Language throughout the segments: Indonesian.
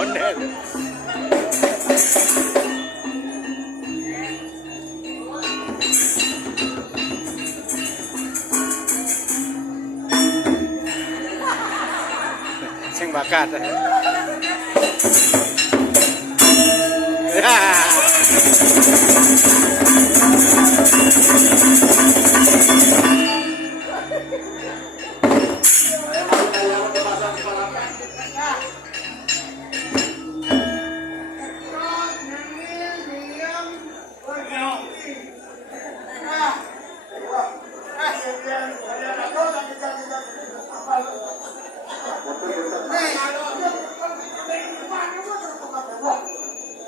Bonet. Sing bakat.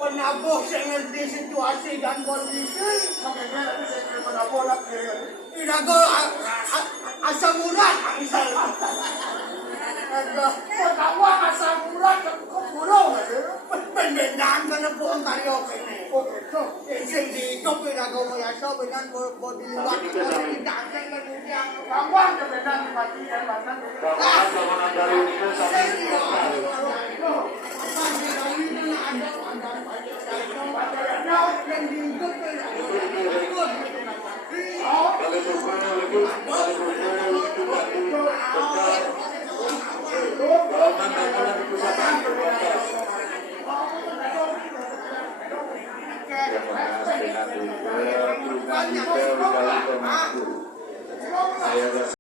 Penabuh di situasi dan kondisi Irago asam urat Pengawang asam urat Keburung Pendendan kena buang karyo kene Sing dihidup Irago Moyaso Benan bodi luar Pendendan kemudian Pengawang kebenan mati dan bahkan